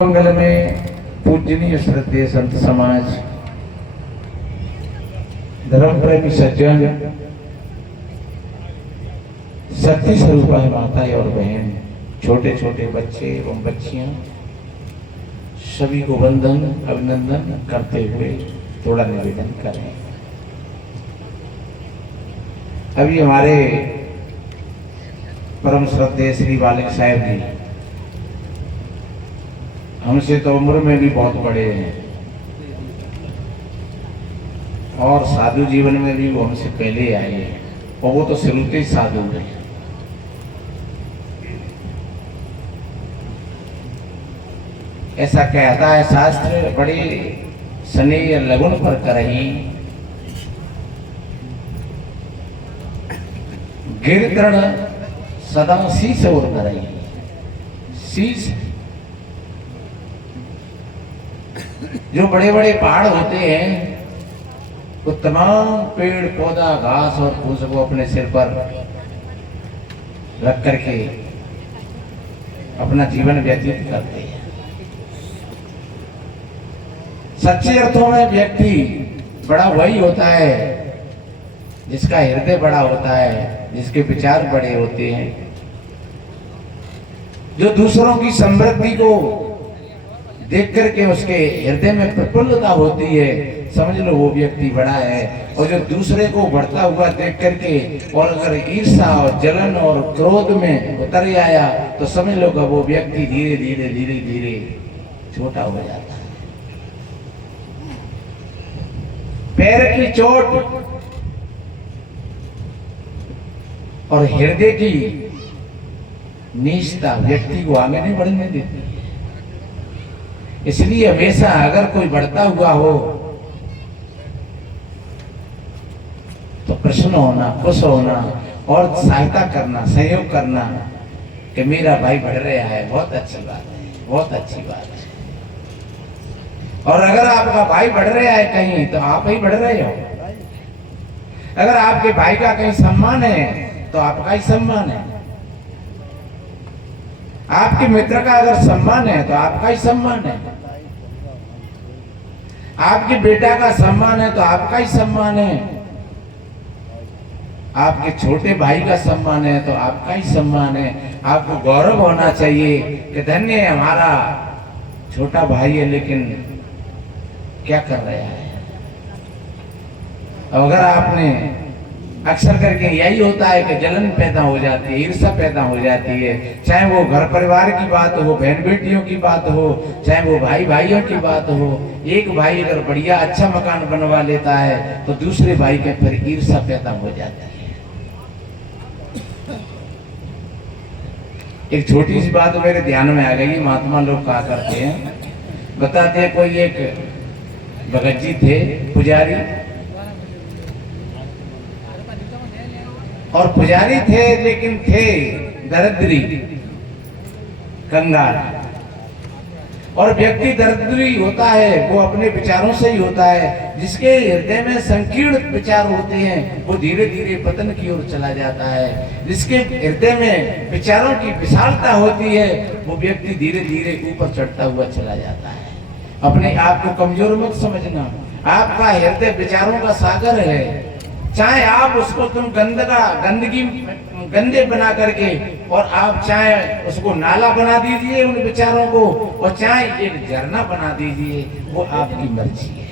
मंगल में पूजनीय श्रद्धेय संत समाज, धर्म प्रेमी सज्जन, शक्ति स्वरूपा माताएं और बहन, छोटे छोटे बच्चे एवं बच्चियां, सभी को वंदन अभिनंदन करते हुए थोड़ा निवेदन करें। अभी हमारे परम श्रद्धेय श्री बालक साहब जी हमसे तो उम्र में भी बहुत बड़े हैं और साधु जीवन में भी वो हमसे पहले आए हैं और वो तो शुरू से ही साधु हैं। ऐसा कहता है शास्त्र, बड़े स्नेह लगन पर करही गिरतरण सदा शीश और करही। शीश, जो बड़े बड़े पहाड़ होते हैं वो तमाम पेड़ पौधा घास और फूस को अपने सिर पर रख करके अपना जीवन व्यतीत करते हैं। सच्चे अर्थों में व्यक्ति बड़ा वही होता है जिसका हृदय बड़ा होता है, जिसके विचार बड़े होते हैं, जो दूसरों की समृद्धि को देख करके उसके हृदय में प्रफुल्लता होती है, समझ लो वो व्यक्ति बड़ा है। और जो दूसरे को बढ़ता हुआ देख करके और अगर ईर्ष्या और जलन और क्रोध में उतर आया तो समझ लो कि वो व्यक्ति धीरे धीरे धीरे धीरे छोटा हो जाता है। पैर की चोट और हृदय की नीचता व्यक्ति को आगे नहीं बढ़ने देती। इसलिए हमेशा अगर कोई बढ़ता हुआ हो तो प्रसन्न होना, खुश होना और सहायता करना, सहयोग करना कि मेरा भाई बढ़ रहा है, बहुत अच्छी बात है, बहुत अच्छी बात है। और अगर आपका भाई बढ़ रहा है कहीं तो आप ही बढ़ रहे हो। अगर आपके भाई का कहीं सम्मान है तो आपका ही सम्मान है। आपके मित्र का अगर सम्मान है तो आपका ही सम्मान है। आपके बेटा का सम्मान है तो आपका ही सम्मान है। आपके छोटे भाई का सम्मान है तो आपका ही सम्मान है। आपको गौरव होना चाहिए कि धन्य है हमारा छोटा भाई है, लेकिन क्या कर रहा है। अगर आपने अक्सर करके यही होता है कि जलन पैदा हो जाती है, ईर्ष्या पैदा हो जाती है, चाहे वो घर परिवार की बात हो, बहन बेटियों की बात हो, चाहे वो भाई भाइयों की बात हो। एक भाई अगर बढ़िया अच्छा मकान बनवा लेता है तो दूसरे भाई के फिर ईर्ष्या पैदा हो जाती है। एक छोटी सी बात मेरे ध्यान में आ गई। महात्मा लोग कहा करते हैं, बताते हैं, कोई एक भगत जी थे पुजारी, और पुजारी थे लेकिन थे दरिद्री, कंगाल। और व्यक्ति दरिद्री होता है वो अपने विचारों से ही होता है। जिसके हृदय में संकीर्ण विचार होते हैं वो धीरे धीरे पतन की ओर चला जाता है। जिसके हृदय में विचारों की विशालता होती है वो व्यक्ति धीरे धीरे ऊपर चढ़ता हुआ चला जाता है। अपने आप को कमजोर मत समझना। आपका हृदय विचारों का सागर है। चाहे आप उसको तुम गंदगी गंदे बना करके और आप चाहे उसको नाला बना दीजिए उन विचारों को, और चाहे एक झरना बना दीजिए, वो आपकी मर्जी है।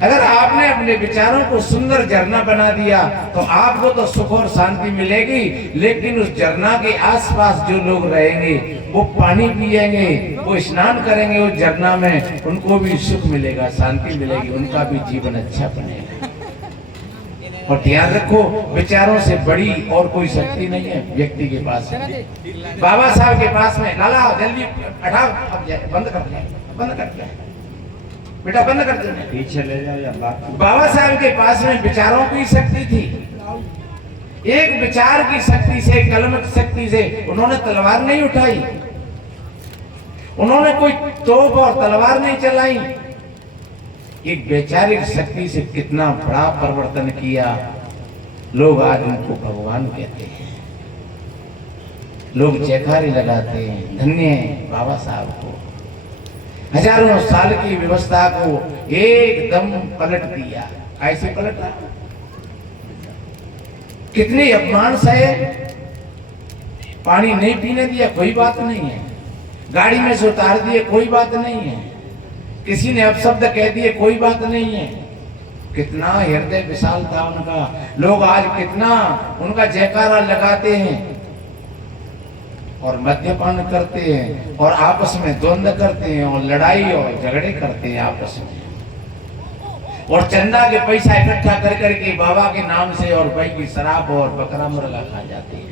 अगर आपने अपने विचारों को सुंदर झरना बना दिया तो आपको तो सुख और शांति मिलेगी, लेकिन उस झरना के आसपास जो लोग रहेंगे वो पानी पिएंगे, वो स्नान करेंगे उस झरना में, उनको भी सुख मिलेगा, शांति मिलेगी, उनका भी जीवन अच्छा बनेगा। और ध्यान रखो, विचारों से बड़ी और कोई शक्ति नहीं है व्यक्ति के पास। बाबा साहब के पास में, लाला जल्दी हटाओ, बंद कर दिया, बंद कर दिया बेटा, बंद कर दिया, पीछे ले जाओ या बाबा साहब के पास में विचारों की शक्ति थी। एक विचार की शक्ति से, कलम की शक्ति से उन्होंने तलवार नहीं उठाई, उन्होंने कोई तोप और तलवार नहीं चलाई। एक वैचारिक शक्ति से कितना बड़ा परिवर्तन किया। लोग आज उनको भगवान कहते हैं। लोग जयकारे लगाते हैं, धन्य है बाबा साहब को। हजारों साल की व्यवस्था को एकदम पलट दिया। ऐसे पलटा, कितने अपमान सहे। पानी नहीं पीने दिया, कोई बात नहीं है। गाड़ी में से उतार दिए, कोई बात नहीं है। किसी ने अपशब्द कह दिए, कोई बात नहीं है। कितना हृदय विशाल था उनका। लोग आज कितना उनका जयकारा लगाते हैं और मद्यपान करते हैं और आपस में द्वंद्व करते हैं और लड़ाई और झगड़े करते हैं आपस में, और चंदा के पैसा इकट्ठा कर करके बाबा के नाम से और भाई की शराब और बकरा मुर्गा खा जाते हैं।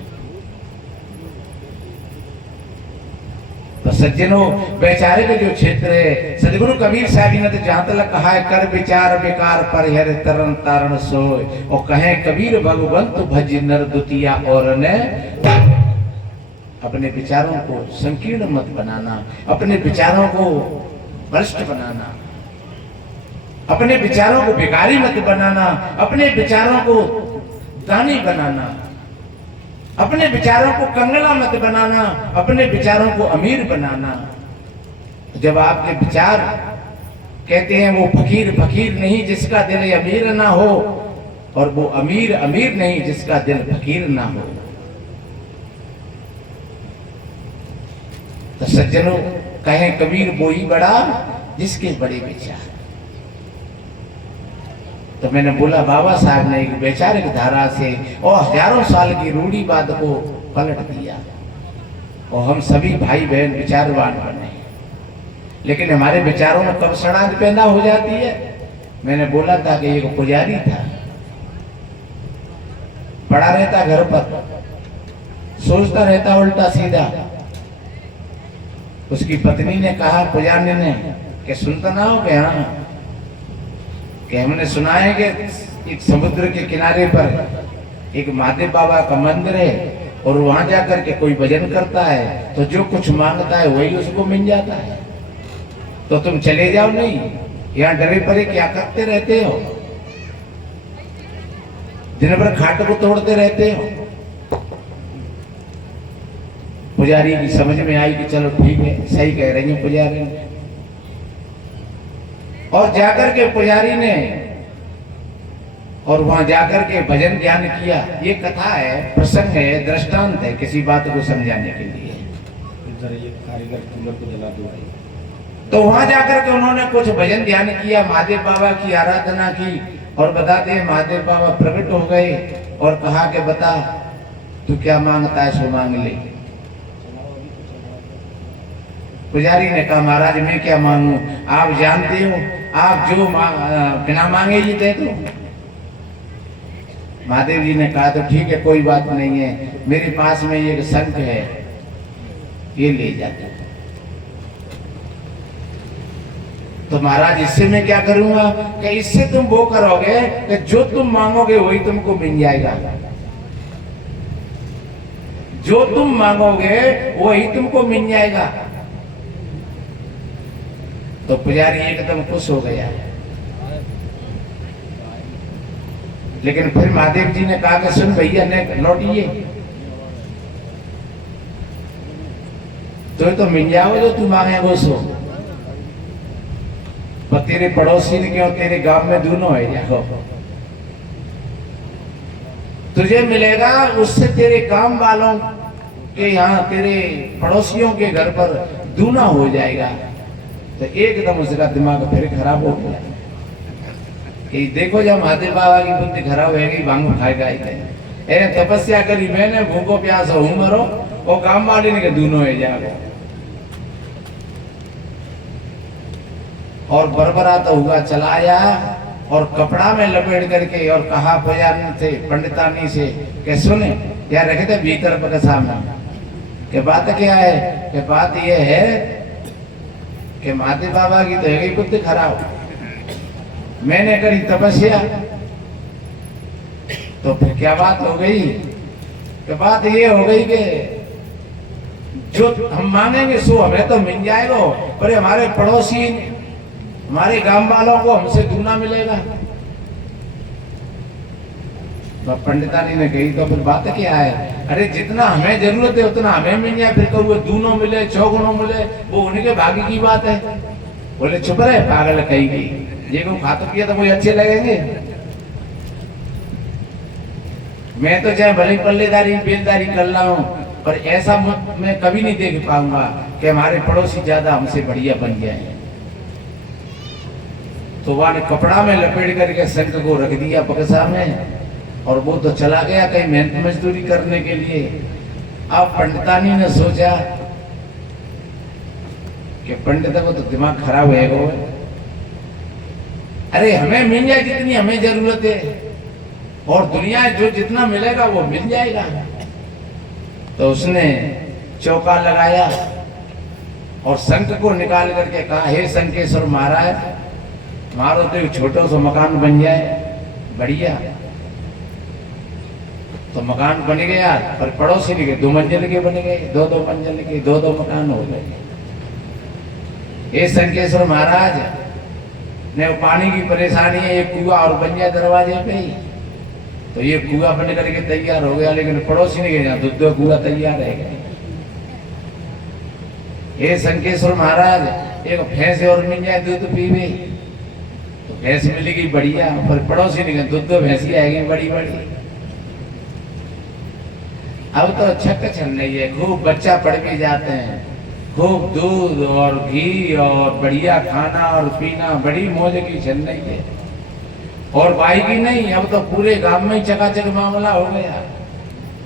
तो सज्जनों, बेचारे के जो क्षेत्र है, सदगुरु कबीर साहब ने तो जहां तक कहा है, कर विचार बेकार पर हर तरन तारण सोय, और कहे कबीर भगवंत भज नर दुतिया और ने। अपने विचारों को संकीर्ण मत बनाना, अपने विचारों को भ्रष्ट बनाना, अपने विचारों को बेकारी मत बनाना, अपने विचारों को दानी बनाना, अपने विचारों को कंगला मत बनाना, अपने विचारों को अमीर बनाना। जब आपके विचार कहते हैं वो फकीर फकीर नहीं जिसका दिल अमीर ना हो, और वो अमीर अमीर नहीं जिसका दिल फकीर ना हो। तो सज्जनों, कहें कबीर वो ही बड़ा जिसके बड़े विचार। तो मैंने बोला बाबा साहब ने एक वैचारिक धारा से और हजारों साल की रूढ़ी बात को पलट दिया, और हम सभी भाई बहन विचारवान बने। लेकिन हमारे विचारों में कब सड़ांध पैदा हो जाती है। मैंने बोला था कि एक पुजारी था, पड़ा रहता घर पर, सोचता रहता उल्टा सीधा। उसकी पत्नी ने कहा पुजारी ने कि सुनता ना हो कि हाँ, कि हमने सुना है कि एक समुद्र के किनारे पर एक महादेव बाबा का मंदिर है, और वहां जाकर के कोई भजन करता है तो जो कुछ मांगता है वही उसको मिल जाता है। तो तुम चले जाओ, नहीं यहाँ डरे परे क्या करते रहते हो, दिन भर खाट को तोड़ते रहते हो। पुजारी की समझ में आई कि चलो ठीक है, सही कह रही है पुजारी। और जाकर के पुजारी ने और वहां जाकर के भजन ज्ञान किया। ये कथा है, प्रसंग है, दृष्टांत है किसी बात को समझाने के लिए। तो वहां जाकर के उन्होंने कुछ भजन ध्यान किया, महादेव बाबा की आराधना की, और बताते हैं महादेव बाबा प्रकट हो गए और कहा कि बता तू क्या मांगता है सो मांग ले। पुजारी ने कहा महाराज मैं क्या मांगू, आप जानते हो आप जो बिना मांगे ही दे दो। महादेव जी ने कहा तो ठीक है कोई बात नहीं है, मेरे पास में एक शंख है, ये ले जाते। तो महाराज इससे मैं क्या करूंगा, कि इससे तुम वो करोगे कि जो तुम मांगोगे वही तुमको मिल जाएगा, जो तुम मांगोगे वही तुमको मिल जाएगा। तो पुजारी एकदम खुश हो गया। लेकिन फिर महादेव जी ने कहा कि सुन भैया ने लौटिए, तो मिल जाओ जो तू मांगे वो सो। पर तेरे पड़ोसी ने क्यों, तेरे गांव में दोनों है जाओ, तुझे मिलेगा उससे तेरे काम वालों के यहाँ, तेरे पड़ोसियों के घर पर दूना हो जाएगा। तो एकदम उसका दिमाग फिर खराब हो गया कि देखो जब महादेव बाबा की बुद्धि खराब होगी भांग खाएगा ही। तपस्या करी मैंने, भूखो प्यास हूं मरो, और काम वाली ने दोनों है जाओ। और बरबराता हुआ चला आया और कपड़ा में लपेट करके और कहा पुजारी से पंडितानी से कि सुने यार रखे थे भीतर पर सामने कि बात क्या है, कि बात यह है कि महादेव बाबा की तो है गई बुद्धि खराब, मैंने करी तपस्या, तो फिर क्या बात हो गई, कि बात ये हो गई कि जो हम मांगेंगे सो हमें तो मिल जाएगा, पर हमारे पड़ोसी हमारे गांव वालों को हमसे दूना मिलेगा। तो पंडितानी ने कही तो फिर बात क्या है, अरे जितना हमें जरूरत है उतना हमें मिल जाए, फिर कहो दूनों मिले चौगुनों मिले वो उनके भाग्य की बात है। बोले चुप रहे पागल कही गई, ये को खातर किया तो कोई अच्छे लगेंगे। मैं तो चाहे भले पल्लेदारी बेलदारी कर रहा हूँ, पर ऐसा मैं कभी नहीं देख पाऊंगा कि हमारे पड़ोसी ज्यादा हमसे बढ़िया बन जाए। तो वहां ने कपड़ा में लपेट करके शंख को रख दिया बक्सा में, और वो तो चला गया कहीं मेहनत मजदूरी करने के लिए। अब पंडितानी ने सोचा कि पंडित को तो दिमाग खराब है वो, अरे हमें मिल जाए जितनी हमें जरूरत है, और दुनिया जो जितना मिलेगा वो मिल जाएगा। तो उसने चौका लगाया और शंख को निकाल करके कहा, हे शंखेश्वर महाराज, मारो तो एक छोटा सा मकान बन जाए बढ़िया। तो मकान बन गया, पर पड़ोसी के 2 मंजिल के बन गए, 2-2 मंजिल के 2-2 मकान हो गए। हे शंखेश्वर महाराज ने पानी की परेशानी है, एक कुआं और बन जाए दरवाजे पे ही, तो ये कुआं बन करके तैयार हो गया। लेकिन पड़ोसी ने कहा 2 कुआं तैयार है। हे शंखेश्वर महाराज एक भैंस और मिल जाए दूध पीवे, तो भैंस मिलेगी बढ़िया, पर पड़ोसी ने कहा 2 भैंसी आएगी बड़ी बड़ी। अब तो छक छन रही है, खूब बच्चा पढ़ के जाते हैं, खूब दूध और घी और बढ़िया खाना और पीना, बड़ी मौज की छन रही है। और बाई की नहीं, अब तो पूरे गांव में ही चकाचक मामला हो गया।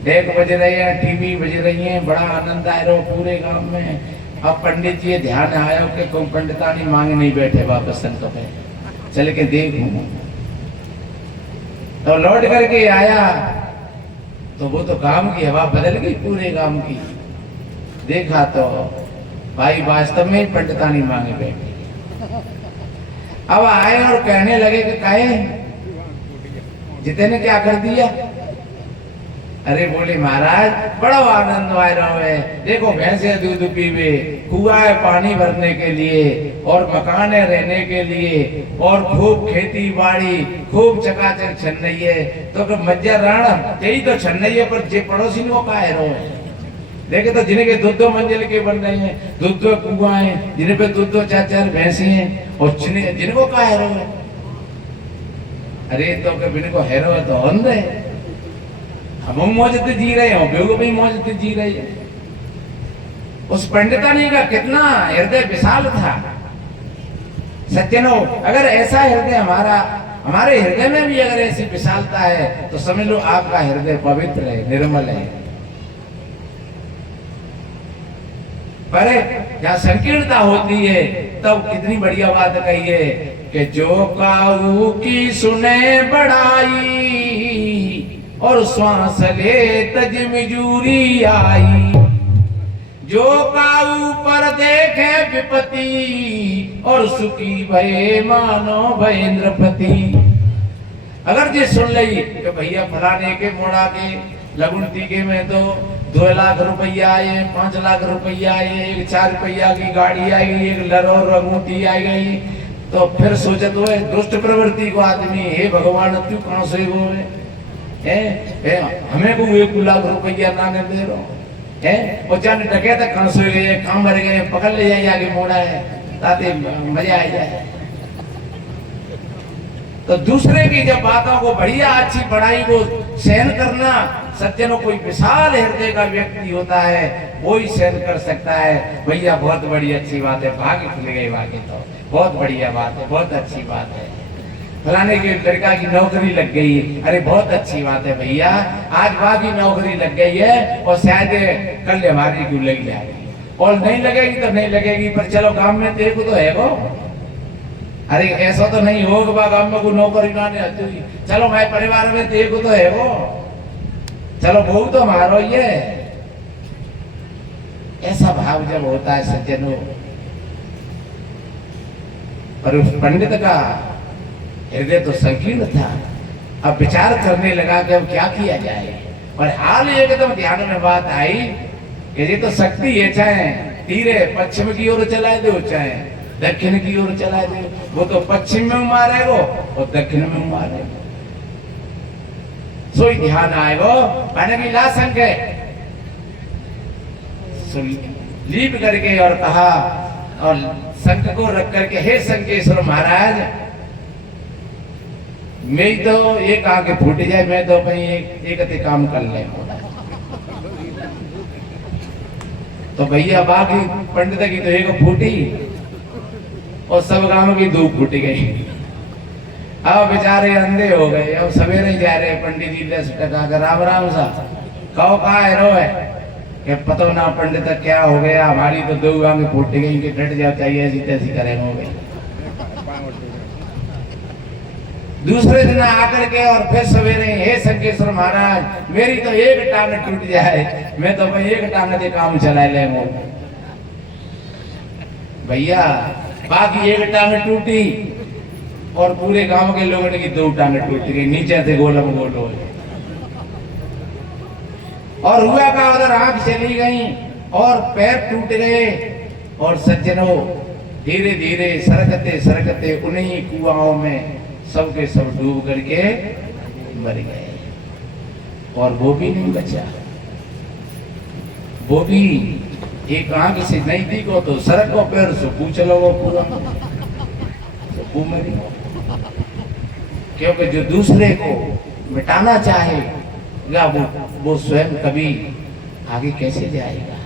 डेक बज रहे हैं, टीवी बज रही हैं, बड़ा आनंद आ रहा है पूरे गांव में। अब पंडित जी ध्यान आया कि कोई पंडितानी मांग नहीं बैठे वापस संत पे, चल के देखूं। तो लौट करके आया तो वो तो गांव की हवा बदल गई पूरे गांव की। देखा तो भाई वास्तव में पंडितानी मांगे बैठे। अब आए और कहने लगे कि कहे जिते ने क्या कर दिया। अरे बोले महाराज बड़ा आनंद आ रहा है, देखो भैंसे दूध पीवे, कुआं है पानी भरने के लिए, और मकान है रहने के लिए, और खूब खेती बाड़ी खूब चकाचक छन रही है। तो मज्जा राणा यही तो छन रही है, पर जे पड़ोसी को का है देखे तो जिनके 2-2 मंजिल के बन रहे हैं, 2-2 कुआं हैं, जिन पे 2-2 4-4 भैंसी हैं, और जिनको का हैरो है। अरे तो कभी इनको हैरो है तो अंध है, हम मौजते जी रहे हो, बेगो भी मौजते जी रहे हैं। उस पंडितानी का कितना हृदय विशाल था। सज्जनों, अगर ऐसा हृदय हमारे हृदय में भी अगर ऐसी विशालता है तो समझ लो आपका हृदय पवित्र है, निर्मल है। पर जहाँ संकीर्णता होती है तब कितनी बढ़िया बात कही है कि जो काऊ की सुने बड़ाई, और श्वास ले तज मिजूरी आई। जो काऊ पर देखे विपत्ति, और सुखी भये मानो भयेंद्रपति। अगर जी सुन ली कि भैया फलाने के मोड़ा के लगुनती के में तो 2 लाख रुपया आए, 5 लाख रुपया आए, एक 4 रुपया की गाड़ी आई, एक लरोर अंगूठी आई गई, तो फिर सोचत हो दुष्ट प्रवृत्ति को आदमी, हे भगवान तू कहां से वो है, हमें को 1 लाख रुपया ना दे रहा है, और जाने डके तक कहां से गए, काम भर गए, पकड़ ले जाए आगे मोड़ा है ताकि मजा आ जाए। तो दूसरे की जब बातों को बढ़िया अच्छी पढ़ाई को सहन करना, सज्जनों कोई विशाल हृदय का व्यक्ति होता है वो ही सहन कर सकता है। भैया बहुत बड़ी अच्छी बात है, भाग्य खुल गए, भाग्य तो बहुत बढ़िया बात है, बहुत अच्छी बात है। फलाने के लड़का की नौकरी लग गई, अरे बहुत अच्छी बात है भैया, आज वहां की नौकरी लग गई है और शायद कल हमारी क्यों लग जाएगी, और नहीं लगेगी तो नहीं लगेगी, पर चलो काम में देखो तो है वो। अरे ऐसा तो नहीं होगा गांव में कोई नौकरी ना नहीं, चलो मैं परिवार में देखो तो है वो, चलो बहु तो मारो ये। ऐसा भाव जब होता है सज्जनों, पर उस पंडित का हृदय तो संकीर्ण था। अब विचार करने लगा कि अब क्या किया जाए, और हाल एकदम ध्यान में बात आई कि ये तो शक्ति है, चाहे तीरे पश्चिम की ओर चला दो चाहे दक्षिण की ओर चला दे, वो तो पश्चिम में मारेगो और दक्षिण में मारेगो। सोई ध्यान आएगो मैंने भी ला संके लीप करके और कहा और शंख को रख करके हे शंकेश्वर महाराज मैं तो एक आगे फूट जाए मैं तो कहीं एक काम कर ले तो भैया बाकी पंडित की तो एक फूटी और सब गांव की दो फूट गई। अब बेचारे अंधे हो गए। अब सवेरे ही जा रहे पंडित जी 10 टका का राम राम सा कहो कहा है रो है कि पता ना पंडित क्या हो गया हमारी तो दो गांव फूट गई कि डट जाओ चाहिए ऐसी तैसी करेंगे हो गई। दूसरे दिन आकर के और फिर सवेरे हे शंकेश्वर महाराज मेरी तो एक टांग टूट जाए मैं तो भाई एक टांग से काम चला ले भैया बाकी एक टांग टूटी और पूरे गांव के लोगों की दो टांग टूट गई नीचे से गोलम गोल हो और हुआ का उधर आंख चली गई और पैर टूट गए और सज्जनों धीरे धीरे सरकते सरकते उन्हीं कुआओं में सबके सब डूब करके मर गए और वो भी नहीं बचा। वो भी एक आंख से नहीं दिखो तो सड़क को पैर से पूछ लो वो पूरा वो मरी क्योंकि जो दूसरे को मिटाना चाहेगा वो स्वयं कभी आगे कैसे जाएगा।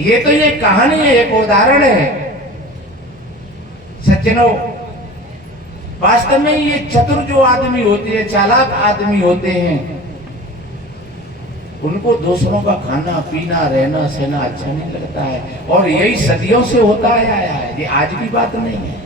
ये तो ये कहानी है एक उदाहरण है सज्जनों। वास्तव में ये चतुर जो आदमी होते हैं चालाक आदमी होते हैं उनको दूसरों का खाना पीना रहना सहना अच्छा नहीं लगता है और यही सदियों से होता आया है। ये आज की बात नहीं है।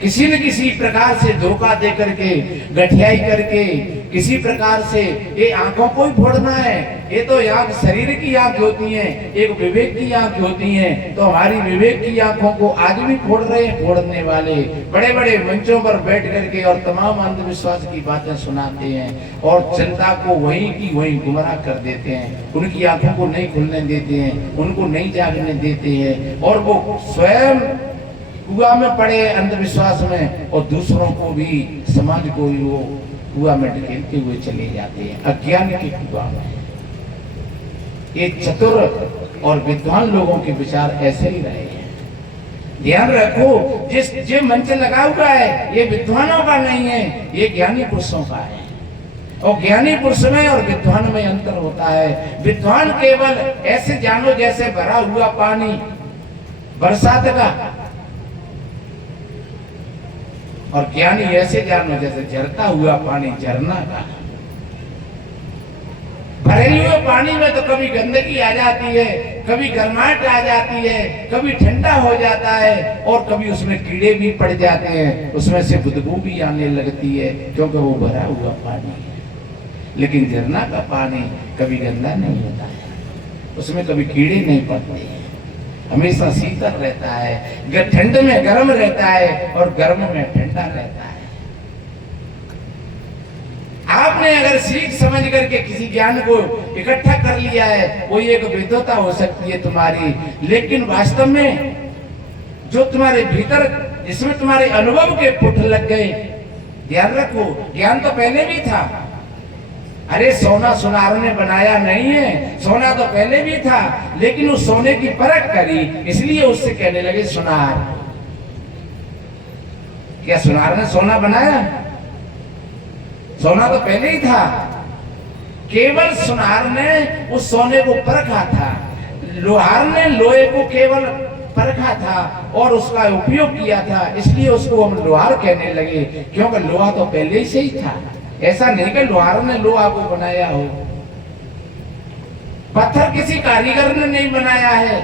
किसी न किसी प्रकार से धोखा दे करके गठियाई करके किसी प्रकार से ये आंखों को ही फोड़ना है। ये तो आंख शरीर की आंख होती है एक विवेक की आंख होती है तो हमारी विवेक की आंखों को आज भी फोड़ रहे हैं फोड़ने वाले बड़े बड़े मंचों पर बैठ करके और तमाम अंधविश्वास की बातें सुनाते हैं और जनता को वहीं की वहीं गुमराह कर देते हैं। उनकी आंखों को नहीं खुलने देते हैं उनको नहीं जागने देते हैं और वो स्वयं कुआं में पड़े अंधविश्वास में और दूसरों को भी समाज को भी वो कुआं में ढकेलते हुए चले जाते हैं अज्ञान के कुआं में। ये चतुर और विद्वान लोगों के विचार ऐसे ही रहे हैं। ध्यान रखो जिस जो मंच लगा हुआ है ये विद्वानों का नहीं है ये ज्ञानी पुरुषों का है और ज्ञानी पुरुष में और विद्वान में अंतर होता है। विद्वान केवल ऐसे जानो जैसे भरा हुआ पानी बरसात का और ज्ञानी ऐसे जानो जैसे झरता हुआ पानी झरना का। भरे हुए पानी में तो कभी गंदगी आ जाती है कभी गर्माहट आ जाती है कभी ठंडा हो जाता है और कभी उसमें कीड़े भी पड़ जाते हैं उसमें से बदबू भी आने लगती है क्योंकि वो भरा हुआ पानी है। लेकिन झरना का पानी कभी गंदा नहीं होता है उसमें कभी कीड़े नहीं पड़ते हैं हमेशा शीतल रहता है ठंड में गर्म रहता है और गर्म में ठंडा रहता है। आपने अगर सीख समझ करके किसी ज्ञान को इकट्ठा कर लिया है वो एक विद्वता हो सकती है तुम्हारी लेकिन वास्तव में जो तुम्हारे भीतर जिसमें तुम्हारे अनुभव के पुट लग गए। ध्यान रखो ज्ञान तो पहले भी था। अरे सोना सुनार ने बनाया नहीं है सोना तो पहले भी था लेकिन उस सोने की परख करी इसलिए उससे कहने लगे सुनार। क्या सुनार ने सोना बनाया? सोना तो पहले ही था केवल सुनार ने उस सोने को परखा था। लोहार ने लोहे को केवल परखा था और उसका उपयोग किया था इसलिए उसको हम लोहार कहने लगे क्योंकि लोहा तो पहले से ही था। ऐसा नहीं कि लोहार ने लोहा को बनाया हो। पत्थर किसी कारीगर ने नहीं बनाया है।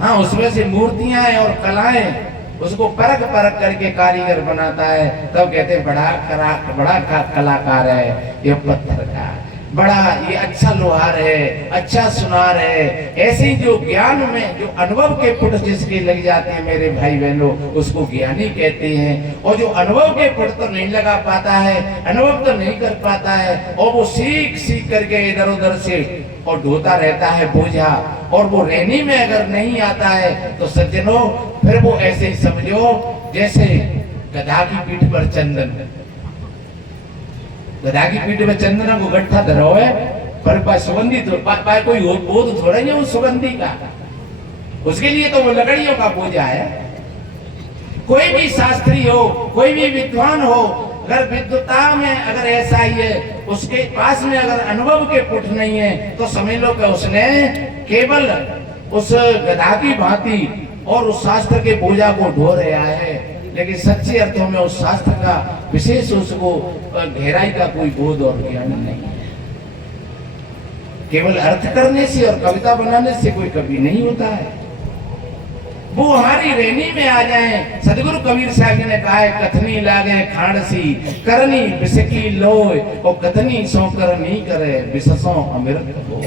हाँ उसमें से मूर्तियां हैं और कलाएं उसको परख परख करके कारीगर बनाता है तब कहते हैं बड़ा कलाकार है ये पत्थर का बड़ा ये अच्छा लोहार है अच्छा सुनार है। ऐसे ही जो ज्ञान में जो अनुभव के पुट जिसके लग जाते हैं मेरे भाई बहनों उसको ज्ञानी कहते हैं। और जो अनुभव के पुट तो नहीं लगा पाता है अनुभव तो नहीं कर पाता है और वो सीख सीख करके इधर उधर से और ढोता रहता है बोझा और वो रहने में अगर नहीं आता है तो सज्जनों फिर वो ऐसे ही समझो जैसे गधा की पीठ पर चंदन, गधा की पीठ पर चंदन को गट्ठा धरो है, पर सुगंधी तो कोई बोध थोड़ा ही है उस सुगंधी का, उसके लिए तो वो लकड़ियों का पूजा है। कोई भी शास्त्री हो, कोई भी विद्वान हो, अगर विद्वता में अगर ऐसा ही है, उसके पास में अगर अनुभव के पुट नहीं है, तो समझ लो कि उसने केवल उस गधा की भांति और उस शास्त्र के पूजा को ढो रहा है, लेकिन सच्चे अर्थों में उस शास्त्र का विशेष उसको गहराई का कोई बोध और ज्ञान नहीं है। केवल अर्थ करने से और कविता बनाने से कोई कवि नहीं होता है। वो हमारी रेनी में आ जाए। सदगुरु कबीर साहब जी ने कहा है, कथनी लागे खांडसी करनी बिसकी लोय, और कथनी सो करनी करे बिससों अमृत हो।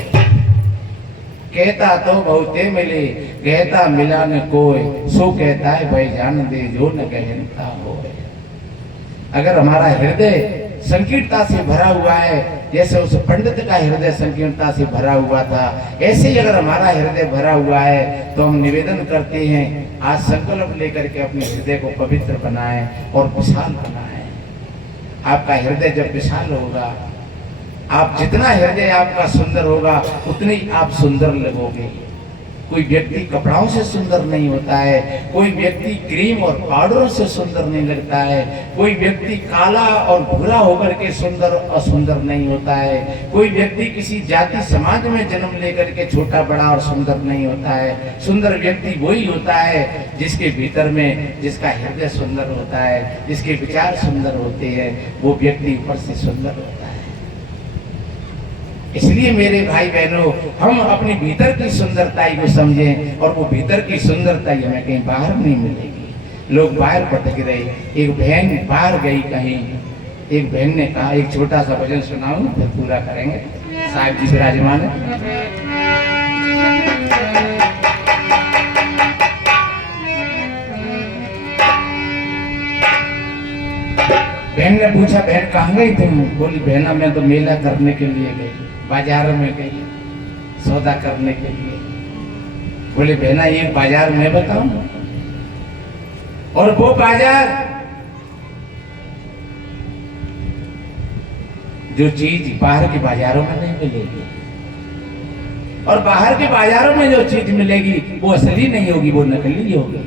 कहता तो बहुते मिले, कहता मिला न कोई, सो कहता है भाई जान दे जो न कहता हो। अगर हमारा हृदय संकीर्णता से भरा हुआ है, जैसे उस पंडित का हृदय संकीर्णता से भरा हुआ था, ऐसे ही अगर हमारा हृदय भरा हुआ है, तो हम निवेदन करते हैं, आज संकल्प लेकर के अपने हृदय को पवित्र बनाएं और विशाल बनाएं। आपका हृदय जब विशाल होगा, आप जितना हृदय आपका सुंदर होगा, उतनी आप सुंदर लगोगे। कोई व्यक्ति कपड़ों से सुंदर नहीं होता है, कोई व्यक्ति क्रीम और पाउडर से सुंदर नहीं लगता है, कोई व्यक्ति काला और भूरा होकर के सुंदर और सुंदर नहीं होता है, कोई व्यक्ति किसी जाति समाज में जन्म लेकर के छोटा बड़ा और सुंदर नहीं होता है। सुंदर व्यक्ति वही होता है जिसके भीतर में, जिसका हृदय सुंदर होता है, जिसके विचार सुंदर होते हैं, वो व्यक्ति ऊपर से सुंदर होता है। इसलिए मेरे भाई बहनों, हम अपने भीतर की सुंदरता को समझें, और वो भीतर की सुंदरता हमें कहीं बाहर नहीं मिलेगी। लोग बाहर भटक रहे। एक बहन बाहर गई कहीं, एक बहन ने कहा, एक छोटा सा भजन सुनाऊं फिर पूरा करेंगे। साहिब जी विराजमान है। बहन ने पूछा, बहन कहाँ गई तुम? बोली, बहना मैं तो मेला करने के लिए गई, बाजार में गई सौदा करने के लिए। बोले, बहना ये बाजार मैं बताऊं? और वो बाजार जो चीज बाहर के बाजारों में नहीं मिलेगी, और बाहर के बाजारों में जो चीज मिलेगी वो असली नहीं होगी, वो नकली होगी।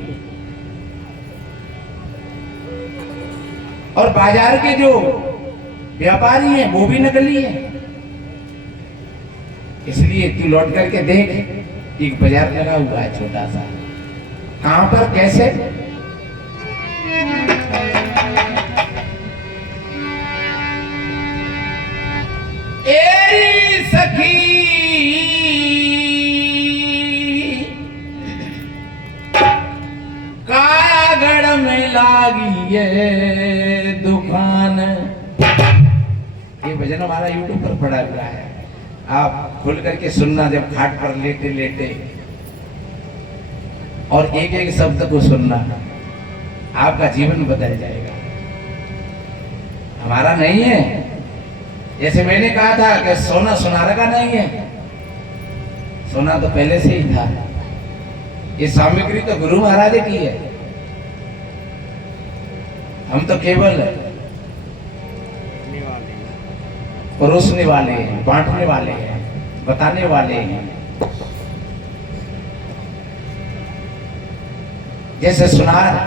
और बाजार के जो व्यापारी हैं वो भी नकली है। इसलिए तू लौट करके देख, एक बाजार लगा हुआ है छोटा सा, कहां पर, कैसे? एरी सखी कायागढ़ में लागी ये दुकान। ये भजन हमारा यूट्यूब पर पड़ा हुआ है, आप खुल करके सुनना, जब खाट पर लेटे लेटे, और एक एक शब्द को सुनना, आपका जीवन बदल जाएगा। हमारा नहीं है। जैसे मैंने कहा था कि सोना सुनार का नहीं है, सोना तो पहले से ही था। ये सामग्री तो गुरु महाराज की है, हम तो केवल परोसने वाले हैं, बांटने वाले हैं, बताने वाले हैं। जैसे सुनार,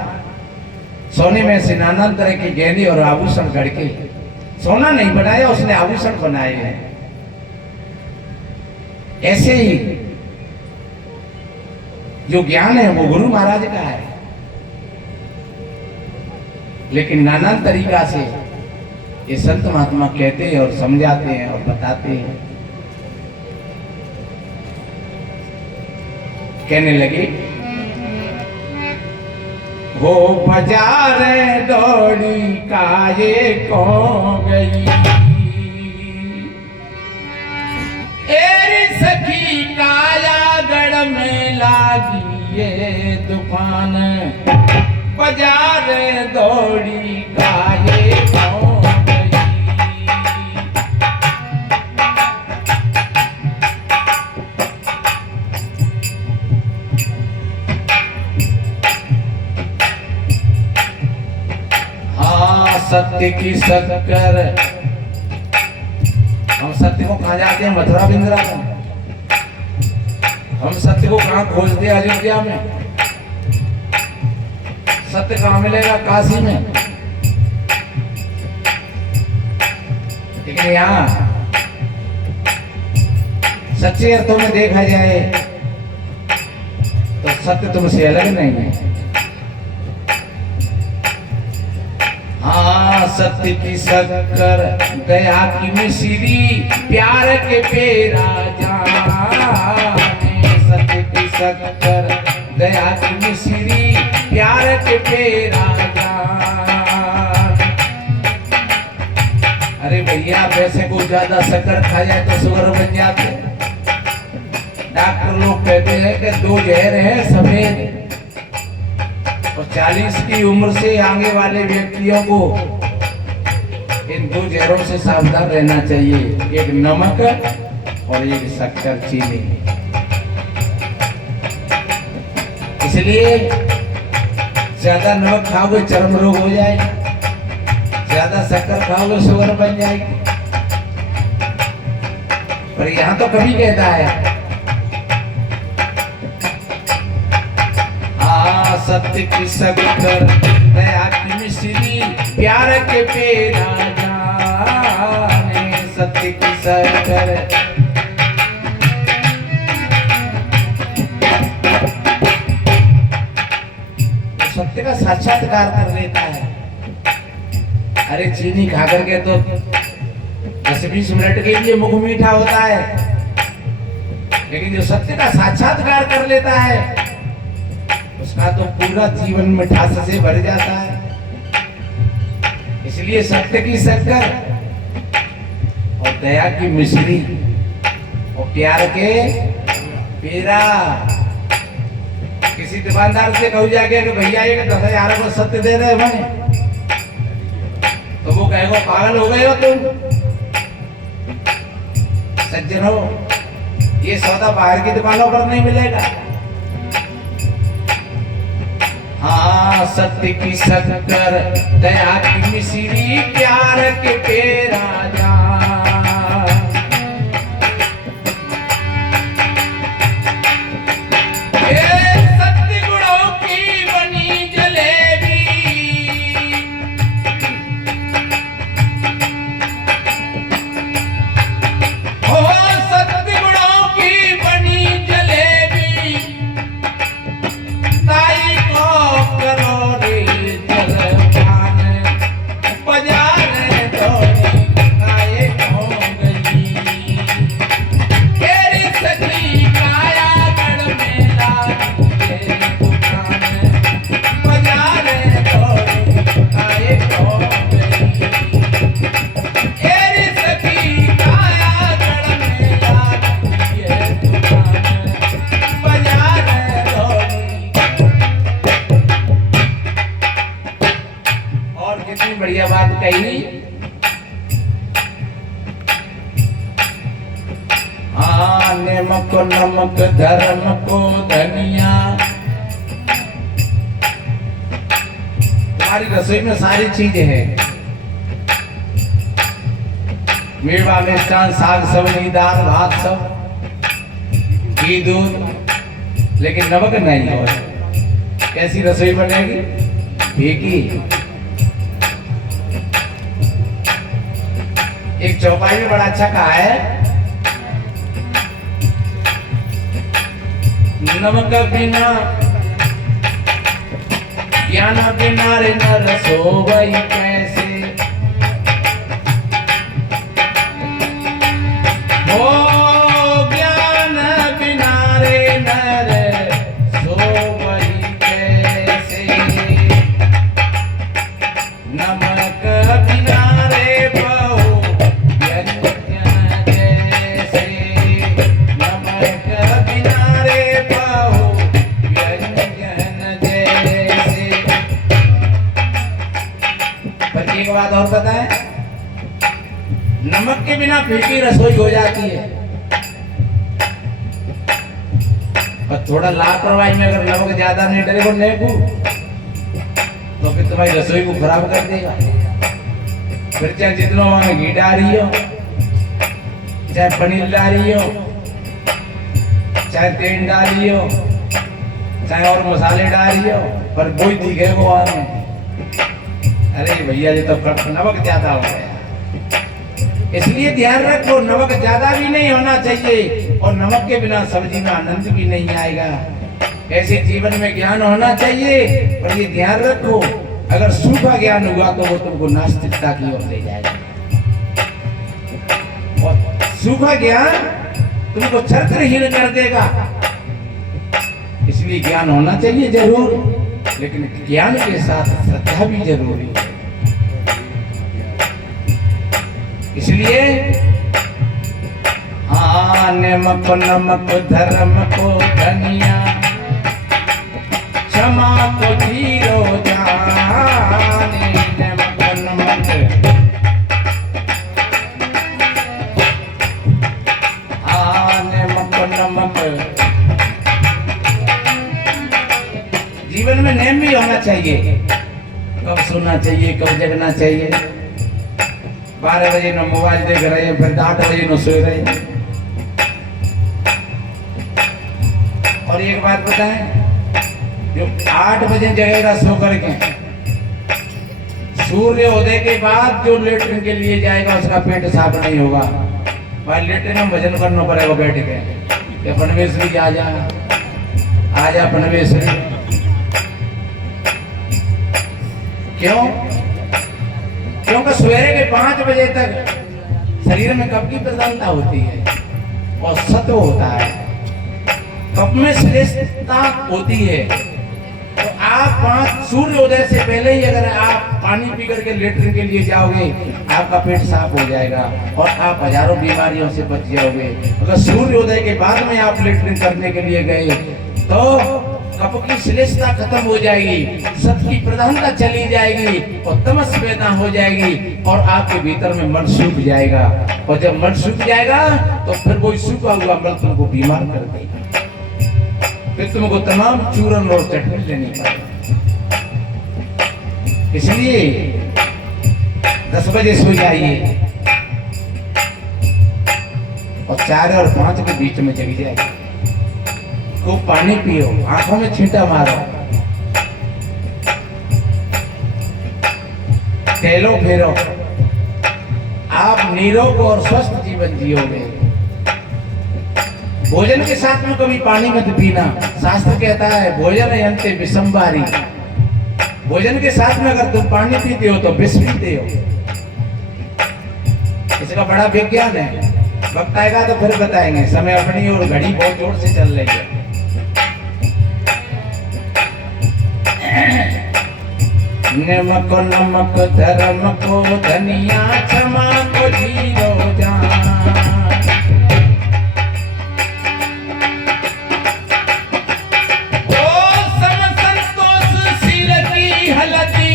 सोने में से नाना तरह के गहने और आभूषण गढ़के, सोना नहीं बनाया उसने, आभूषण बनाए हैं। ऐसे ही जो ज्ञान है वो गुरु महाराज का है, लेकिन नाना तरीका से ये संत महात्मा कहते हैं और समझाते हैं और बताते हैं। कहने लगे, वो बाजार दौड़ी काये को गई, एरी सखी कायागढ़ में लागी ये दुकान, बाजार दौड़ी काये को सत्य की शक्कर। हम सत्य को कहाँ जाते हैं? मथुरा वृंदावन। हम सत्य को कहाँ खोजते हैं? अयोध्या में। सत्य कहाँ मिलेगा? काशी में। लेकिन यहाँ सच्चे अर्थों में देखा जाए तो सत्य तुमसे अलग नहीं है। हाँ, सत्य की शक्कर, दया की मिश्री, प्यार के पेरा जाने। सत्य की शक्कर, दया की मिश्री, प्यार के पेरा जाने। अरे भैया, वैसे को ज्यादा शक्कर खा जाए तो शुगर बन जाते। डॉक्टर लोग कहते हैं कि 2 जहर है सफेद, और 40 की उम्र से आगे वाले व्यक्तियों को इन 2 जहरों से सावधान रहना चाहिए, एक नमक और एक शक्कर, चीनी। इसलिए ज्यादा नमक खाओगे चर्म रोग हो जाएगा, ज्यादा शक्कर खाओगे शुगर बन जाएगी। पर यहाँ तो कभी कहता है सत्य की शक्कर, दया की मिश्री, प्यार के पेरा जाने। सत्य की शक्कर, सत्य का साक्षात्कार कर लेता है। अरे चीनी खा करके तो 10-20 मिनट के लिए मुख मीठा होता है, लेकिन जो सत्य का साक्षात्कार कर लेता है उसका तो पूरा जीवन मिठास से भर जाता है। इसलिए सत्य की शक्कर और दया की मिश्री और प्यार के पेरा। किसी दुकानदार से कहू जाके कि भैया ये 10,000 को सत्य दे रहे हैं, तो वो कहेगा पागल हो गए हो तुम। सज्जनों, ये सौदा बाहर की दुकानों पर नहीं मिलेगा। हाँ, सत्य की शक्कर, दया की मिश्री, प्यार के पेरा जाने। सत्य गुणों की बनी जलेबी, ओ सत्य गुणों की बनी जलेबी, ताई को करो रे जलपान, बजाने दौड़ी काये हो गई। तेरी सखी काया गढ़ में लागी तेरी दुकान, बजाने दौड़ी काये हो गई। तेरी सखी काया गढ़ में लागी ये दुकान, बजाने दौड़ी। और कितनी बढ़िया बात कही। हाँ, नमक को नमक, धर्म को धनिया। तुम्हारी रसोई में सारी चीजें हैं, मेवा मिष्टान, साग सब्जी, दाल भात, सब घी दूध, लेकिन नमक नहीं हो। कैसी रसोई बनेगी? फीकी। एक चौपाई में बड़ा अच्छा कहा है, नमक बिना ज्ञान बिना रे नर सोवई कैसे। ओ ज्ञान बिना रे नर सोवई कैसे। नमक बिना रे बहु व्यंजन जैसे। नमक बिना रे बहु व्यंजन जैसे। पर एक बात और बताएं, नमक के बिना फीकी रसोई हो जाती है। और थोड़ा लापरवाही में अगर नमक ज्यादा नहीं डले वो नेकू, तो फिर तुम्हारी रसोई को खराब कर देगा। फिर चाहे जितना वहां घी डाली हो, चाहे पनीर डाली हो, चाहे तेल डाली हो, चाहे और मसाले डाली हो, पर कोई दिखे वो आने, अरे भैया ये तो नमक ज्यादा हो गया। इसलिए ध्यान रखो, नमक ज्यादा भी नहीं होना चाहिए और नमक के बिना सब्जी में आनंद भी नहीं आएगा। ऐसे जीवन में ज्ञान होना चाहिए, पर ये ध्यान रखो अगर सूखा ज्ञान हुआ तो वो तुमको नास्तिकता की ओर ले जाएगा, और सूखा ज्ञान तुमको चरित्रहीन कर देगा। इसलिए ज्ञान होना चाहिए जरूर, लेकिन ज्ञान के साथ श्रद्धा भी जरूरी है। इसलिए हाँ, नमक नमक धर्म को धनिया, क्षमा को धीरो जाने। नमक नमक हाँ, नमक नमक। जीवन में नेम भी होना चाहिए, कब सोना चाहिए, कब जगना चाहिए। 12 बजे न मोबाइल देख रहे हैं, फिर 8 बजे न सो रहे हैं। और एक बात बताएं, जो 8 बजे जगेगा सो करके, सूर्य उदय के बाद जो लेटरिन के लिए जाएगा उसका पेट साफ नहीं होगा। भाई लेटरिन में भजन करना पड़ेगा बैठ के, पनवेश्वरी आजा पनवेश्वरी। क्यों? क्योंकि सवेरे के 5 बजे तक शरीर में कफ की प्रधानता होती है और सत्व होता है, कफ में श्रेष्ठता होती है। तो आप सूर्योदय से पहले ही अगर आप पानी पी करके लेटरिन के लिए जाओगे, आपका पेट साफ हो जाएगा और आप हजारों बीमारियों से बच जाओगे। अगर सूर्योदय के बाद में आप लेटरिन करने के लिए गए तो कफ की श्लेषता खत्म हो जाएगी, सत्व की प्रधानता चली जाएगी और तमस पैदा हो जाएगी और आपके भीतर में मन सूख जाएगा। और जब मन सूख जाएगा तो फिर कोई सूखा हुआ मल तुमको बीमार कर देगा, फिर तुमको तमाम चूरन और चटनी लेनी पड़ेगी। इसलिए 10 बजे सो जाइए और 4 और 5 के बीच में जग जाइए। खूब पानी पियो, आंखों में छींटा मारो, टहलो फेरो, आप निरोग और स्वस्थ जीवन जियोगे। भोजन के साथ में कभी पानी मत पीना। शास्त्र कहता है भोजन यंते विषमवारी, भोजन के साथ में अगर तुम पानी पीते हो तो विष पीते हो। इसका बड़ा विज्ञान है, वक्त आएगा तो फिर बताएंगे। समय अपनी और घड़ी बहुत जोर से चल रही है। नमक नमक धर्म को धनिया, क्षमा को धीरो जान। ओ सम संतोष शील की हलती,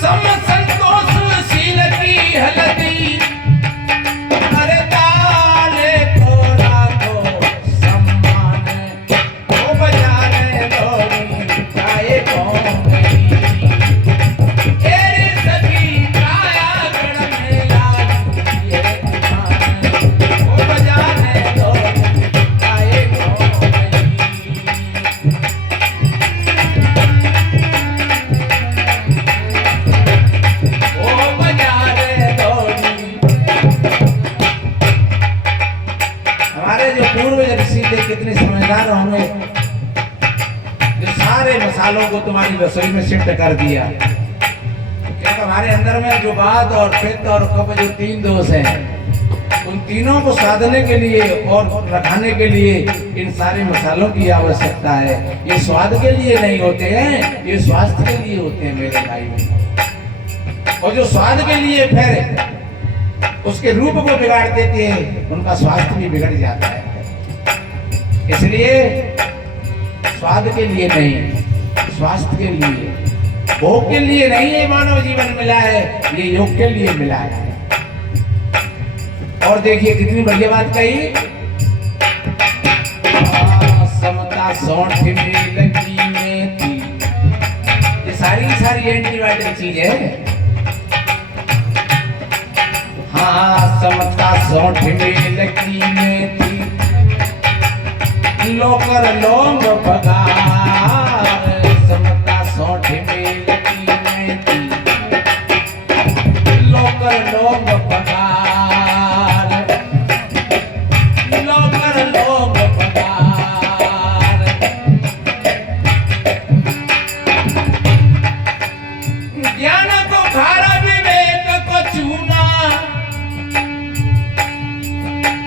सम संतोष शील की हलती। कितने समझदार होंगे जो सारे मसालों को तुम्हारी रसोई में शिफ्ट कर दिया। क्योंकि हमारे अंदर में जो वात और पित्त और कफ जो 3 दोष हैं, उन तीनों को साधने के लिए और रखाने के लिए इन सारे मसालों की आवश्यकता है। ये स्वाद के लिए नहीं होते हैं, ये स्वास्थ्य के लिए होते हैं मेरे भाई। और जो स्वाद के लिए फिर उसके रूप को बिगाड़ देते हैं, उनका स्वास्थ्य भी बिगड़ जाता है। इसलिए स्वाद के लिए नहीं, स्वास्थ्य के लिए, भोग के लिए नहीं ये मानव जीवन मिला है, ये योग के लिए मिला है। और देखिए कितनी बढ़िया बात कही, समता सौंठ में लगी मेथी, ये सारी की सारी एंटीबायोटिक चीज है। हाँ समता सौंठ में लगी मेथी, लोकर लौंग पगार। समता सौंठ में लगी मेथी, लोकर लौंग पगार, लोकर लौंग पगार। ज्ञान को खारा विवेक को चूना,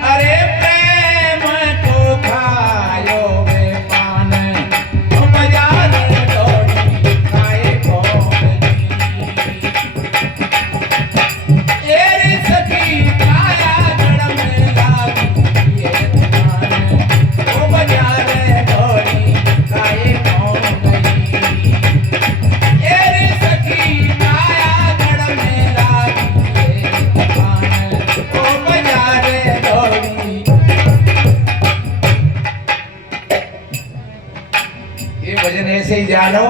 अरे प्रेम को खायो वे पान, बाजार दौड़ी खाए कौन। एरी सखी काया जड़ में लागी ये दुकान, ओ बाजार दौड़ी खाए कौन। एरी सखी काया जड़ में लागी ये दुकान, ओ बाजार दौड़ी। ये भजन ऐसे ही जानो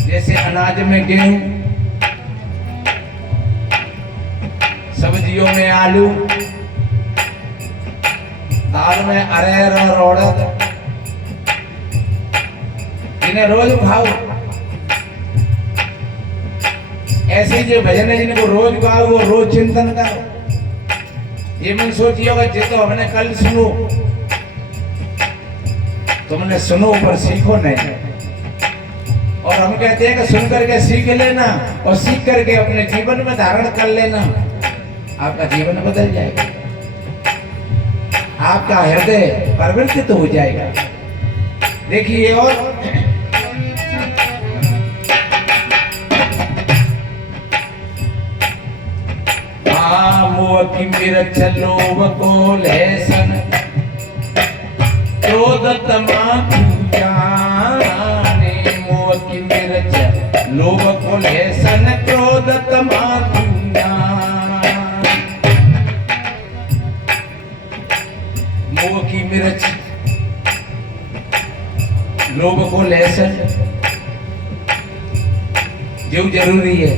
जैसे अनाज में गेहूं, सब्जियों में आलू, दाल में अरहर और उड़द, इन्हें रोज खाओ। ऐसे ही जो भजन है जिनको रोज गाओ वो रोज चिंतन करो। ये मन सोचिएगा जो तो हमने कल सुनो, तुमने सुनो पर सीखो नहीं। और हम कहते हैं कि सुन करके सीख लेना और सीख करके अपने जीवन में धारण कर लेना, आपका जीवन बदल जाएगा, आपका हृदय परिवर्तित हो जाएगा। देखिए और मुँह की मिर्च लोभ को लहसन, क्रोध तमाकू जाने। मुँह की मिर्च लोभ को लहसन, क्रोध तमाकू जाने। मुँह की मिर्च लोभ को लहसन जो जरूरी है।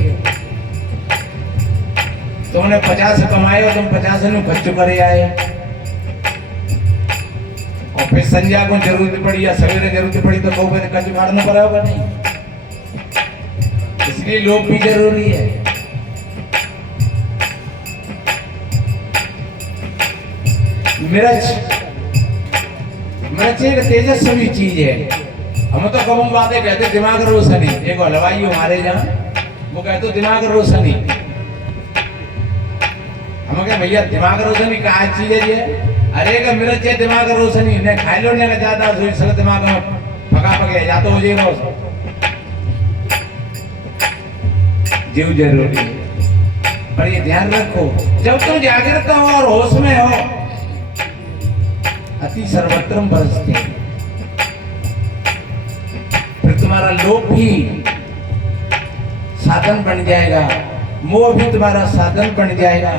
तुमने 50 कमाए और तुम 50 में खर्च करे आए, और फिर संध्या को जरूरत पड़ी या सवेरे जरूरत पड़ी तो कहोगे खर्च मारना पड़ा होगा नहीं। इसलिए लोभ भी जरूरी है। मिर्च एक तेजस्वी चीज है। हम तो कम बातें कहते दिमाग रोशनी। एक हलवाई हमारे जहाँ वो कहते दिमाग रोशनी। हम कहे भैया दिमाग रोशनी क्या चीज है ये? अरे का मिर्च है दिमाग रोशनी ने खाई लो ने ज्यादा सर दिमाग में पका पके या तो हो जाएगा जीव जरूरी है। पर ये ध्यान रखो जब तुम जागृत हो और होश में हो अति सर्वत्रम बरसते, फिर तुम्हारा लोभ भी साधन बन जाएगा, मोह भी तुम्हारा साधन बन जाएगा।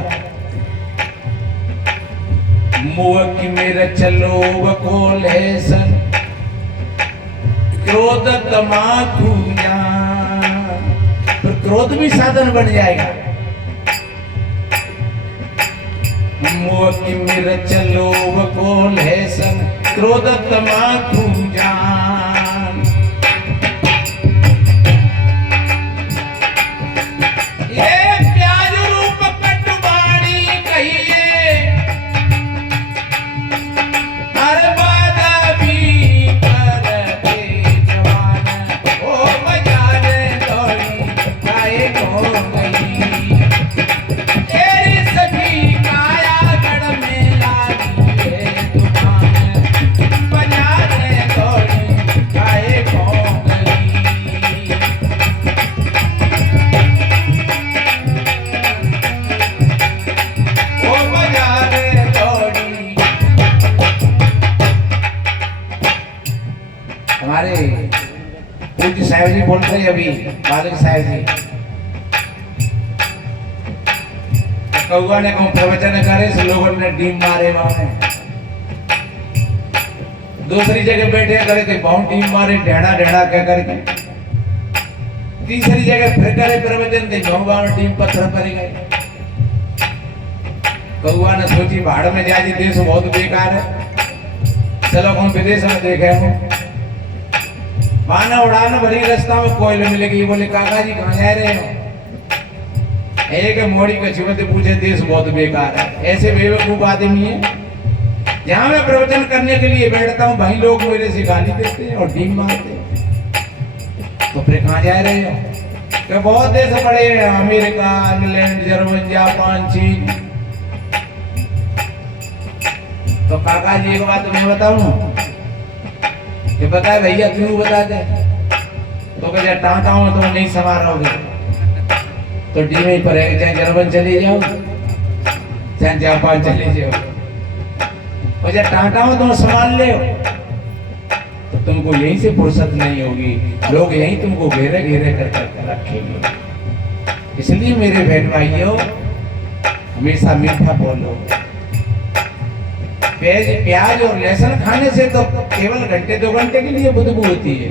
मोह की मिर्च लोभ को लहसन, क्रोध तमाकू ज्ञान, फिर क्रोध भी साधन बन जाएगा। मोह की मिर्च लोभ को लहसन, क्रोध तमाकू ज्ञान। ये प्याज रूप कटवाणी कहिए, हर बाधा भी करते जवान, ओ बाजार दौड़ी खाए को गई। तेरी सखी काया गढ़ में लागी है दुकान, बाजार दौड़ी खाए को गई। ओ बाजार दौड़ी। हमारे पूज्य साहब जी बोल रहे अभी, मालिक साहब जी कौआ ने कहूँ प्रवचन करे से लोगों ने डीम मारे वहां दूसरी जगह बैठे करके बाउंड्री मारे ढेड़ा ढेड़ा कह करके, तीसरी जगह फिर करे प्रवचन थे बाउंड्री पत्थर पर गए। कौआ ने सोची भाड़ में जाए देश बहुत बेकार है, चलो हम विदेश में देखे हूँ। माना उड़ान भरी रास्ता में कोयल मिलेगी, बोले काका जी कहाँ जा रहे हो? एक मोड़ी कछुआ से पूछे देश बहुत बेकार है। ऐसे बेवकूफ आदमी है, जहाँ मैं प्रवचन करने के लिए बैठता हूँ भाई लोग मेरे से गाली देते हैं और डीम मारते हैं। तो फिर कहाँ जा रहे हो? कि बहुत देश बड़े हैं, अमेरिका, इंग्लैंड, जर्मन, जापान, चीन। तो काका जी एक बात मैं बताऊं कि बताए भैया क्यों बता दे? तो कहे टाँटा हूं तो नहीं समा रहोगे, तो डीमे पर है, चाहे जर्मन चले जाओ चाहे जापान चले जाओ, और जब टाटा हो तुम संभाल ले हो, तो तुमको यहीं से फुर्सत नहीं होगी, लोग यहीं तुमको घेरे घेरे कर रखेंगे। इसलिए मेरे बहन भाइयों हमेशा मीठा बोलो। प्याज और लहसुन खाने से तो केवल घंटे 2 घंटे के लिए बदबू होती है,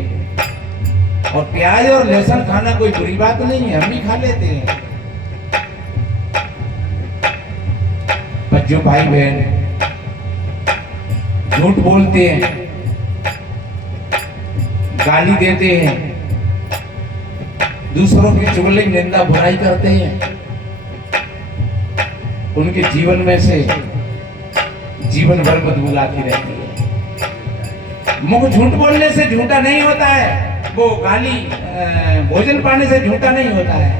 और प्याज और लहसुन खाना कोई बुरी बात नहीं है, हम भी खा लेते हैं। बच्चों भाई बहन झूठ बोलते हैं, गाली देते हैं, दूसरों की चुगली निंदा बुराई करते हैं, उनके जीवन में से जीवन भर बदबू आती रहती है। मुख झूठ बोलने से झूठा नहीं होता है, वो गाली भोजन पाने से झूठा नहीं होता है।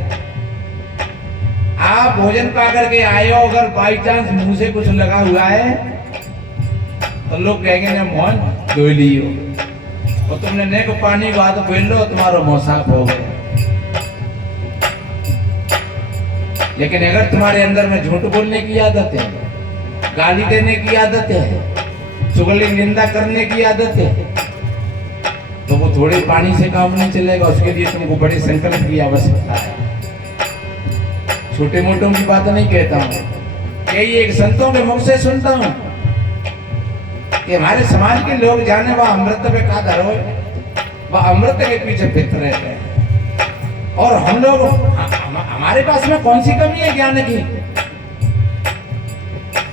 आप भोजन पा करके आए हो, अगर बाई चांस मुंह से कुछ लगा हुआ है तो लोग कहेंगे ना मोहन धो लियो, और तुमने ने को पानी को हाथ फेर लो तुम्हारा मुंह साफ हो गया। लेकिन अगर तुम्हारे अंदर में झूठ बोलने की आदत है, गाली देने की आदत है, चुगली निंदा करने की आदत है, तो वो थोड़े पानी से काम नहीं चलेगा। उसके लिए तुमको बड़े संकल्प की आवश्यकता है। छोटे मोटों की बात नहीं कहता हूँ, यही एक संतों के मुख से सुनता हूँ कि हमारे समाज के लोग जाने वह अमृत पे का धरो, वह अमृत के पीछे फिरते रहते हैं, और हम लोग हमारे पास में कौन सी कमी है ज्ञान की?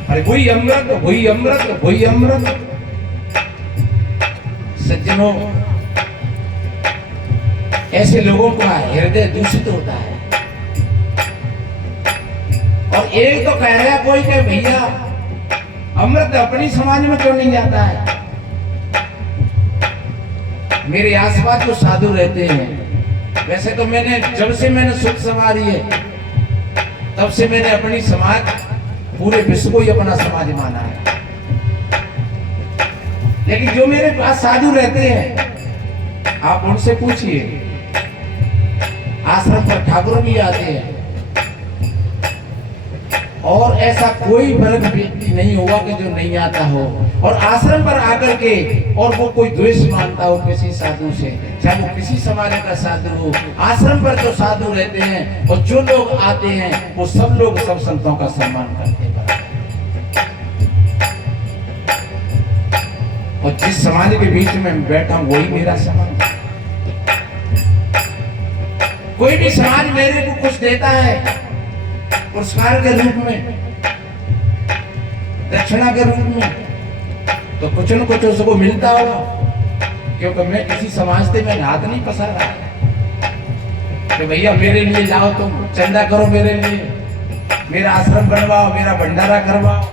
अरे वही अमृत, वही अमृत, वही अमृत। सज्जनों, ऐसे लोगों का हृदय दूषित होता है। और एक तो कह रहा कोई कि भैया अमृत अपनी समाज में क्यों नहीं जाता है? मेरे आसपास जो साधु रहते हैं, वैसे तो जब से मैंने सुख संवारी है तब से मैंने अपनी समाज, पूरे विश्व को ही अपना समाज माना है। लेकिन जो मेरे पास साधु रहते हैं, आप उनसे पूछिए, आश्रम पर ठाकुर भी आते हैं, और ऐसा कोई वर्ग व्यक्ति नहीं होगा कि जो नहीं आता हो, और आश्रम पर आकर के और वो कोई द्वेष मानता हो किसी साधु से, चाहे वो किसी समाज का साधु हो। आश्रम पर जो साधु रहते हैं और जो लोग आते हैं, वो सब लोग सब संतों का सम्मान करते हैं। और जिस समाज के बीच में बैठा हूं वही मेरा समाज। कोई भी समाज मेरे को कुछ देता है पुरस्कार के रूप में, दक्षिणा के रूप में, तो कुछ न कुछ उसको मिलता होगा, क्योंकि मैं किसी समाज से मैं हाथ नहीं पसारा कि भैया मेरे लिए जाओ, तुम चंदा करो मेरे लिए, मेरा आश्रम बनवाओ, मेरा भंडारा करवाओ।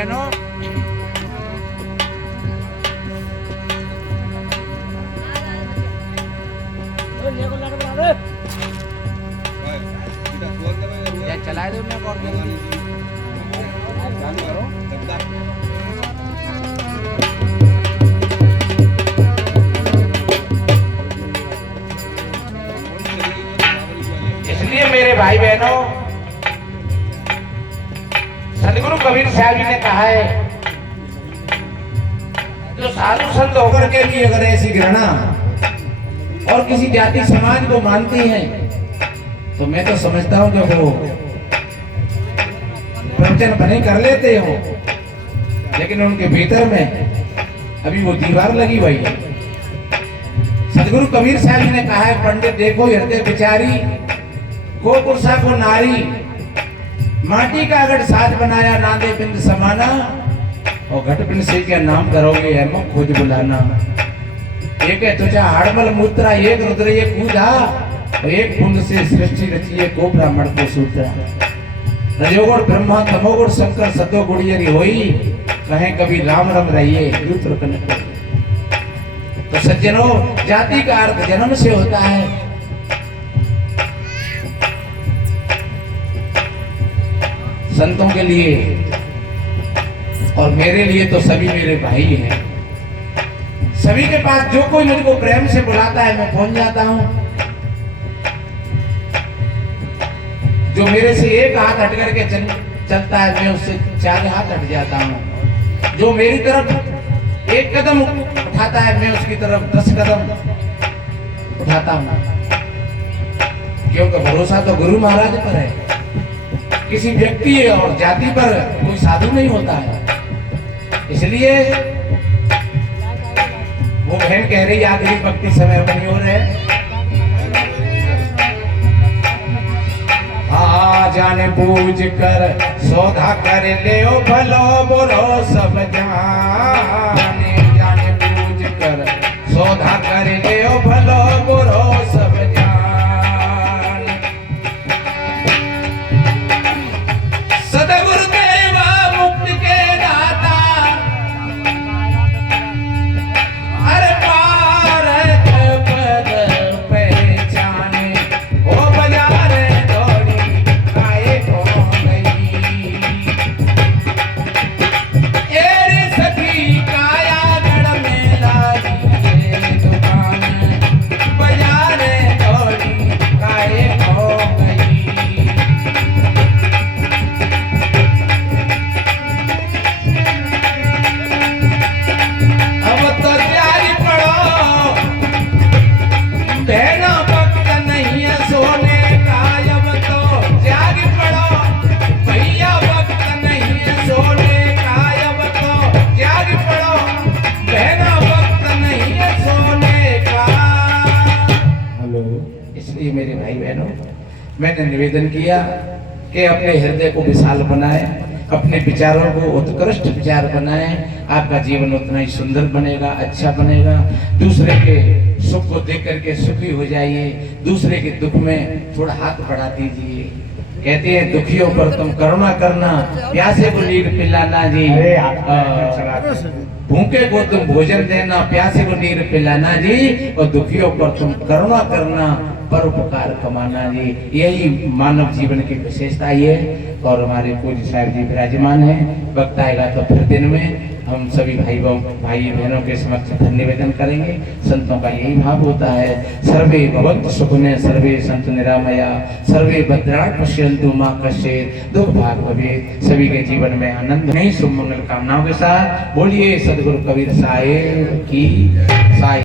बहनों, चला दो इसलिए मेरे भाई बहनों, सदगुरु कबीर साहब जी ने कहा है, जो साधु संत होकर के भी अगर ऐसी घृणा और किसी जाति समाज को मानती हैं, तो मैं तो समझता हूं कि वो प्रवचन भले कर लेते हो, लेकिन उनके भीतर में अभी वो दीवार लगी हुई है। सदगुरु कबीर साहब जी ने कहा है, पंडित देखो हृदय बिचारी को पुरुषा को नारी, माटी का अगर साज बनाया ना दे बिंद समाना, और घट बिन से क्या नाम करोगे है मुख खोज बुलाना। एक है तुझा हाड़मल मूत्रा, एक रुद्र एक कूदा, और एक कुंड से सृष्टि रचिए को ब्राह्मण को सूत्रा। रजोगुण ब्रह्मा तमोगुण शंकर सतो गुड़ियरी होई, कहें कभी राम रम रहिए यूत्र कनक। तो सज्जनों, जाति का अर्थ जन्म से होता है। संतों के लिए और मेरे लिए तो सभी मेरे भाई हैं। सभी के पास जो कोई मुझको प्रेम से बुलाता है मैं पहुंच जाता हूं। जो मेरे से एक हाथ हट करके चलता है मैं उससे 4 हाथ हट जाता हूं। जो मेरी तरफ एक कदम उठाता है मैं उसकी तरफ 10 कदम उठाता हूं, क्योंकि भरोसा तो गुरु महाराज पर है, किसी व्यक्ति और जाति पर कोई साधु नहीं होता है। इसलिए वो बहन कह रही आखिरी भक्ति समय अपनी ओर है, जाने पूज कर सौदा कर ले ओ भलो बुरो सब जाने। जाने पूज कर सौदा कर ले ओ भलो बुरो सब जाने। सतगुरु देवा मुक्ति के दाता, अरे पारक पद पहचाने, ओ बाजार मेरे भाई बहनों, मैंने निवेदन किया कि अपने हृदय को विशाल बनाए, अपने विचारों को उत्कृष्ट विचार बनाए, आपका जीवन उतना ही सुंदर बनेगा, अच्छा बनेगा। दूसरे के सुख को देख करके सुखी हो जाइए, दूसरे के दुख में थोड़ा हाथ बढ़ा दीजिए। कहते हैं दुखियों पर तुम करुणा करना, प्यासे को नीर पिलाना जी, भूखे को तुम भोजन देना, प्यासे को नीर पिलाना जी, और दुखियों पर तुम करुणा करना, परोपकार कमाना जी। यही मानव जीवन की विशेषता है। और हमारे पूज्य साहब जी विराजमान हैं, वक्त आएगा तो फिर दिन में हम सभी भाई बहनों के समक्ष धन्य निवेदन करेंगे। संतों का यही भाव होता है, सर्वे भवन्तु सुखिनः, सर्वे सन्तु निरामया, सर्वे भद्राणि पश्यन्तु मा कश्चित् दुःख भाग् भवेत्। सभी के जीवन में आनंद नहीं शुभ मंगल कामनाओं के साथ बोलिए सदगुरु कबीर साहिब की साहिब।